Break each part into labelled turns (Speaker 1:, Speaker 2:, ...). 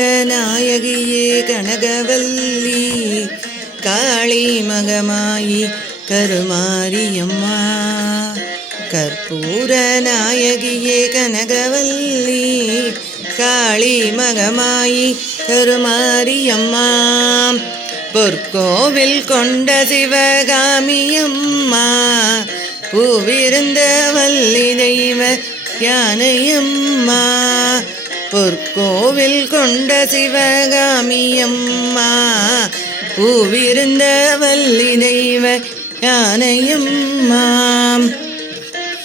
Speaker 1: நாயகியே கனகவல்லி காளி மகமாயி கருமாரியம்மா. கற்பூர நாயகியே கனகவல்லி காளி மகமாயி கருமாரியம்மா. பொற்கோவில் கொண்ட சிவகாமியம்மா பூவிருந்த வல்லி தெய்வ யானையம்மா. பொற்கோவில் கொண்ட சிவகாமியம்மா பூவிருந்த வல்லி தெய்வ யானையம்மா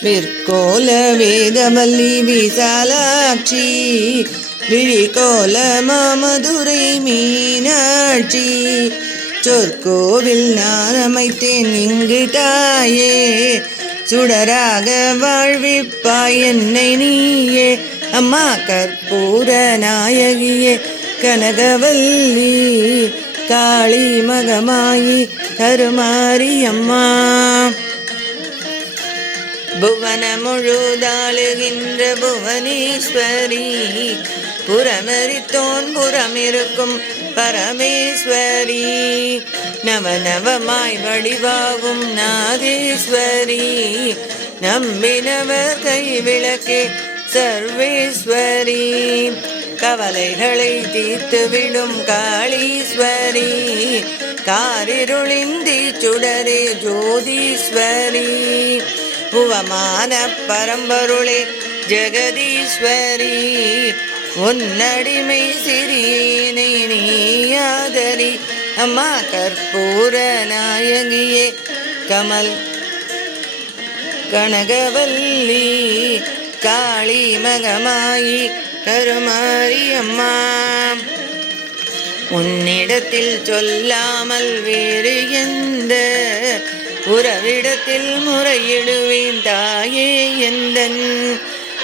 Speaker 1: விற்கோல வேதவல்லி விசாலாட்சி விழிகோல மாமதுரை மீனாட்சி. சொற்கோவில் நான் அமைத்தேன் இங்கு தாயே சுடராக வாழ்விப்பாய் என்னை நீயே. அம்மா கற்பூர நாயகியே கனகவல்லி காளி மகமாயி கருமாரி அம்மா. புவன முழுதாளுகின்ற புவனீஸ்வரி புறமறித்தோன் புறமிருக்கும் பரமேஸ்வரி. நவநவமாய் வடிவாகும் நாதேஸ்வரி நம்பினவர் கைவிளக்கே சர்வேஸ்வரி. கவலைகளை தீர்த்துவிடும் காளீஸ்வரி. காரிருளிந்தி சுடரே ஜோதீஸ்வரி. புவமான பரம்பொருளே ஜெகதீஸ்வரி. உன்னடிமை சிறியேனை நீயாதரி அம்மா கற்பூர நாயகியே. கமல் கனகவல்லி. காளி மகமாயி கருமாரியம்மா உன்னிடத்தில் சொல்லாமல் வேறு எந்த உறவிடத்தில் முறையிடுவேன் தாயே எந்தன்?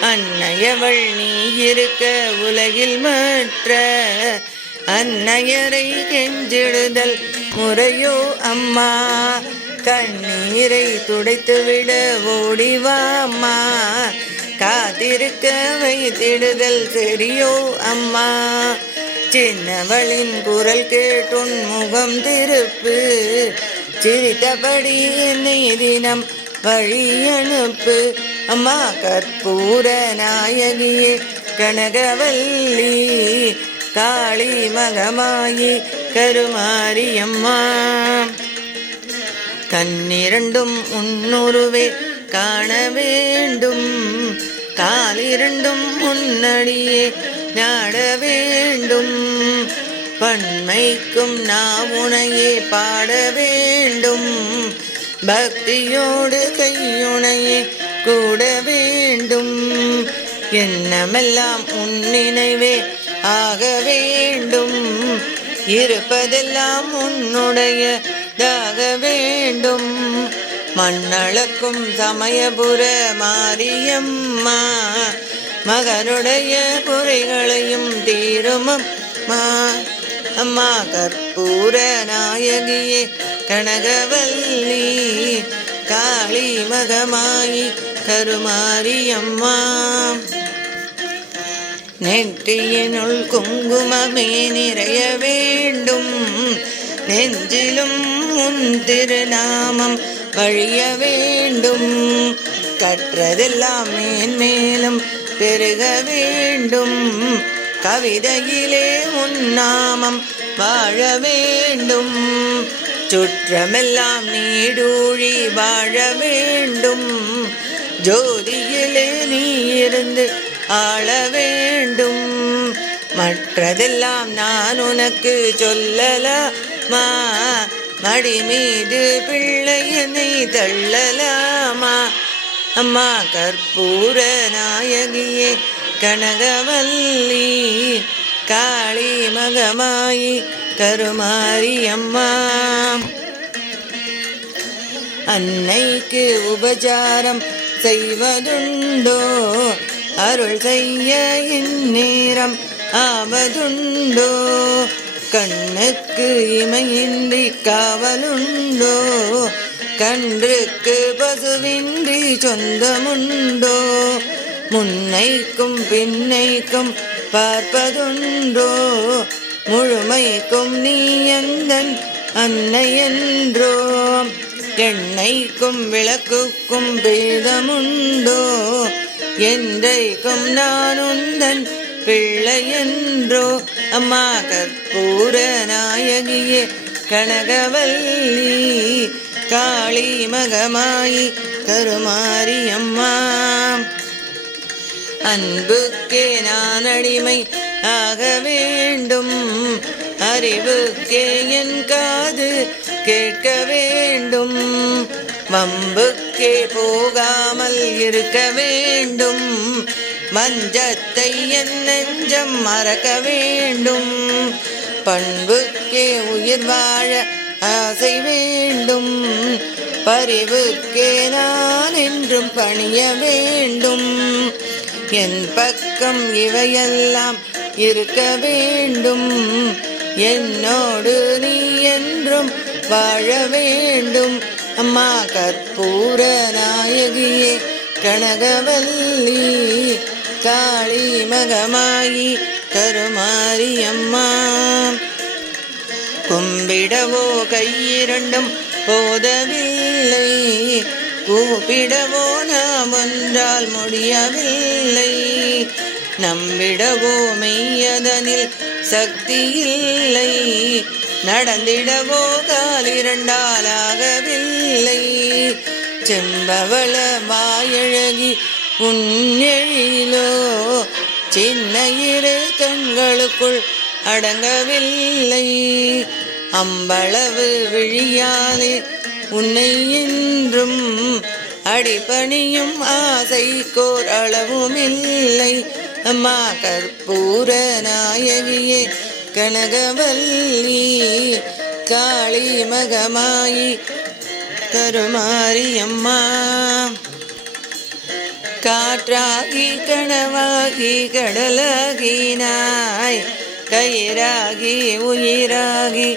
Speaker 1: அன்னையவள் நீ இருக்க உலகில் மற்ற அன்னையரை கெஞ்சிடுதல் முறையோ அம்மா? கண்ணீரை துடைத்துவிட ஓடிவாம்மா காத்திருக்க வைத்திடுதல் சரியோ அம்மா? சின்னவளின் குரல் கேட்டுன் முகம் திருப்பு. சிரித்தபடி என்னை தினம் வழி அனுப்பு. அம்மா கற்பூர நாயகியே கனகவல்லி காளி மகமாயி கருமாரியம்மா. கண்ணிரண்டும் உன்னுருவே காண வேண்டும். காலிரண்டும் முன்னடியே நாட வேண்டும். பன்மைக்கும் நாவுனையே பாட வேண்டும். பக்தியோடு கையுனையே கூட வேண்டும். எண்ணமெல்லாம் உன் நினைவே ஆக வேண்டும். இருப்பதெல்லாம் உன்னுடைய தாக வேண்டும். மண்ணளக்கும் சமயபுர மாரியம்மா மகனுடைய குறைகளையும் தீருமம்மா. அம்மா கற்பூர நாயகியே கனகவல்லி காளி மகமாயி கருமாரியம்மா. நெற்றியினுள் குங்குமமே நிறைய வேண்டும் நெஞ்சிலும் உன் திருநாமம் வழிய வேண்டும். கற்றதெல்லாம் மேன்மேலும் பெருக வேண்டும். கவிதையிலே உன்னாமம் வாழ வேண்டும். சுற்றமெல்லாம் நீடூழி வாழ வேண்டும். ஜோதியிலே நீ இருந்து ஆள வேண்டும். மற்றதெல்லாம் நான் உனக்கு சொல்லலாமா? மடி மீது பிள்ளையனை தள்ளலாமா? அம்மா கற்பூர நாயகியே கனகவல்லி காளி மகமாயி கருமாரி அம்மா. அன்னைக்கு உபச்சாரம் செய்வதுண்டோ? அருள் செய்ய இந்நேரம் ஆவதுண்டோ? கண்ணுக்கு இமையின்றி காவலுண்டோ? கன்றுக்கு பசுவின்றி சொந்தமுண்டோ? முன்னைக்கும் பின்னைக்கும் பார்ப்பதுண்டோ? முழுமைக்கும் நீ எந்தன் அன்னை என்றோ? எண்ணெய்க்கும் விளக்குக்கும் பேதமுண்டோ? என்றைக்கும் நான் உந்தன் பிள்ளையன்றோ அம்மா கற்பூர நாயகியே கனகவல்லி காளி மகமாயி கருமாரி அம்மா. அன்புக்கே நான் அடிமை ஆக வேண்டும் அறிவுக்கே என் காது கேட்க வேண்டும் வம்புக்கே போகாமல் இருக்க வேண்டும் மஞ்சத்தை என் நெஞ்சம் மறக்க வேண்டும். பண்புக்கே உயிர் வாழ ஆசை வேண்டும். பரிவுக்கே நான் என்றும் பணிய வேண்டும். என் பக்கம் இவையெல்லாம் இருக்க வேண்டும். என்னோடு நீ என்றும் வாழ வேண்டும். அம்மா கற்பூர நாயகியே கனகவல்லி காளி மகமாயி கருமாரியம்மா. கும்பிடவோ கையிரண்டும் போதவில்லை. கூப்பிடவோ நாம் ஒன்றால் முடியவில்லை. நம்பிடவோ மெய்யதனில் சக்தி இல்லை நடந்திடவோ காலிரண்டாலாகவில்லை செம்பவள மாயழகி உன்னெழிலோ சின்ன இரு கண்களுக்குள் அடங்கவில்லை. அம்பளவு விழியாதே உன்னை என்றும் அடிபணியும் ஆசைக்கோர் அளவும் இல்லை அம்மா கற்பூர நாயகியே கனகவல்லி காளி மகமாயி கருமாரியம்மா. காற்றாகி கனவாகி கடலாகினாய் கயிறாகி உயிராகி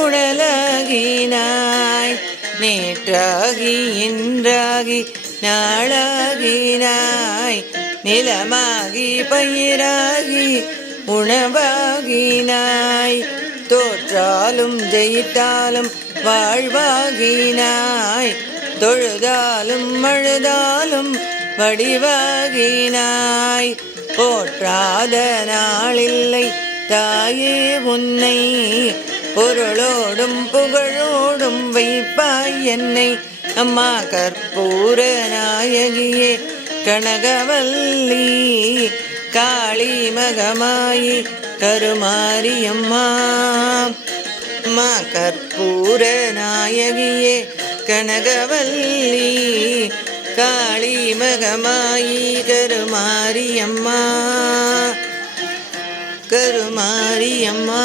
Speaker 1: உடலாகினாய் நேற்றாகி இன்றாகி நாளாகினாய் நிலமாகி பயிராகி உணவாகினாய் தோற்றாலும் ஜெயித்தாலும் வாழ்வாகினாய் தொழுதாலும் அழுதாலும் வடிவாகினாய். போற்றாத நாளில்லை தாயே உன்னை பொருளோடும் புகழோடும் வைப்பாய் என்னை. அம்மா கற்பூர நாயகியே கனகவல்லி காளி மகமாயி கருமாரியம்மா அம்மா கற்பூர நாயகியே கனகவல்லி காளி மகமாயி கருமாரி அம்மா கருமாரி அம்மா